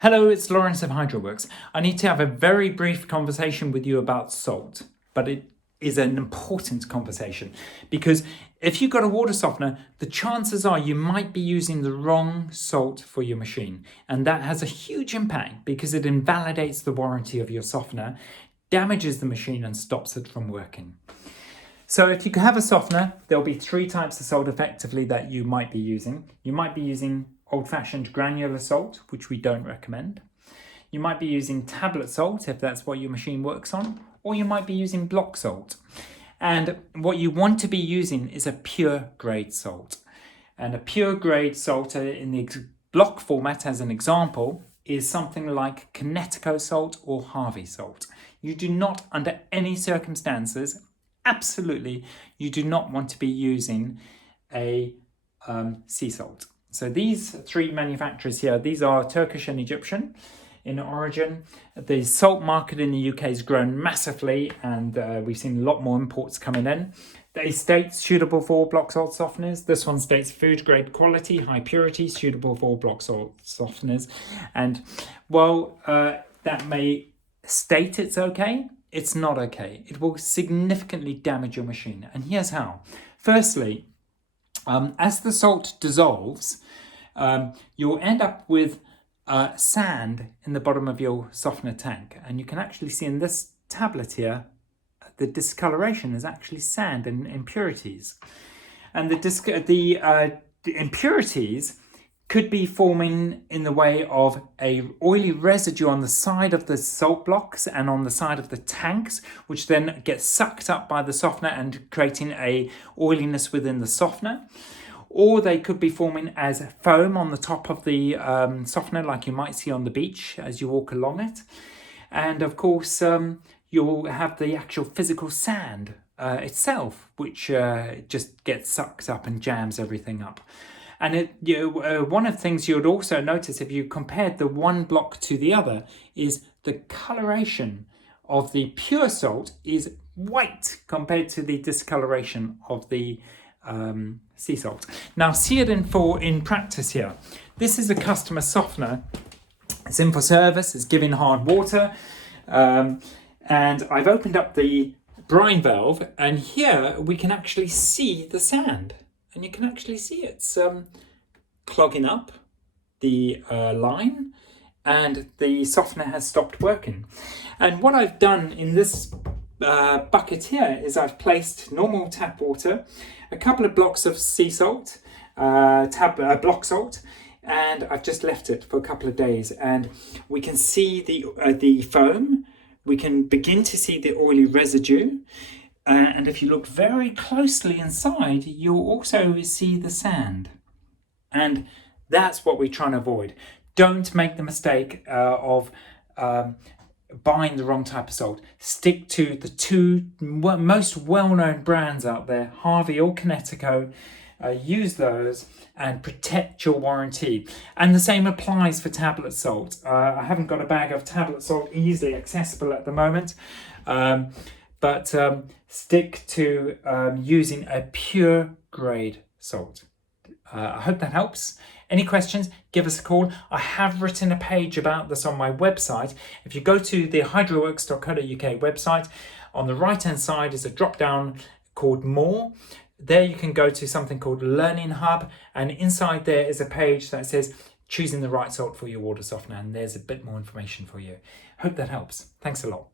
Hello, it's Lawrence of HydroWorks. I need to have a very brief conversation with you about salt, but it is an important conversation because if you've got a water softener, the chances are you might be using the wrong salt for your machine. And that has a huge impact because it invalidates the warranty of your softener, damages the machine and stops it from working. So if you have a softener, there'll be three types of salt effectively that you might be using. You might be using old-fashioned granular salt, which we don't recommend. You might be using tablet salt if that's what your machine works on, or you might be using block salt. And what you want to be using is a pure grade salt. And a pure grade salt in the block format, as an example, is something like Kinetico salt or Harvey salt. You do not, under any circumstances, absolutely, you do not want to be using a sea salt. So these three manufacturers here, these are Turkish and Egyptian in origin. The salt market in the UK has grown massively and we've seen a lot more imports coming in. They state suitable for block salt softeners. This one states food grade quality, high purity, suitable for block salt softeners. And while that may state it's okay, it's not okay. It will significantly damage your machine. And here's how. Firstly, as the salt dissolves, you'll end up with sand in the bottom of your softener tank. And you can actually see in this tablet here, the discoloration is actually sand and impurities. And the impurities could be forming in the way of a oily residue on the side of the salt blocks and on the side of the tanks, which then gets sucked up by the softener and creating a oiliness within the softener. Or they could be forming as foam on the top of the softener, like you might see on the beach as you walk along it. And of course, you'll have the actual physical sand itself, which just gets sucked up and jams everything up. And one of the things you would also notice if you compared the one block to the other is the coloration of the pure salt is white compared to the discoloration of the sea salt. Now see it in practice here. This is a customer softener. It's in for service, it's giving hard water. And I've opened up the brine valve and here we can actually see the sand. And you can actually see it's clogging up the line and the softener has stopped working. And what I've done in this bucket here is I've placed normal tap water, a couple of blocks of sea salt, block salt, and I've just left it for a couple of days. And we can see the foam, we can begin to see the oily residue. And if you look very closely inside, you'll also see the sand. And that's what we're trying to avoid. Don't make the mistake of buying the wrong type of salt. Stick to the two most well-known brands out there, Harvey or Kinetico. Use those and protect your warranty. And the same applies for tablet salt. I haven't got a bag of tablet salt easily accessible at the moment. But stick to using a pure grade salt. I hope that helps. Any questions, give us a call. I have written a page about this on my website. If you go to the hydroworks.co.uk website, on the right hand side is a drop down called More. There you can go to something called Learning Hub, and inside there is a page that says choosing the right salt for your water softener, and there's a bit more information for you. Hope that helps. Thanks a lot.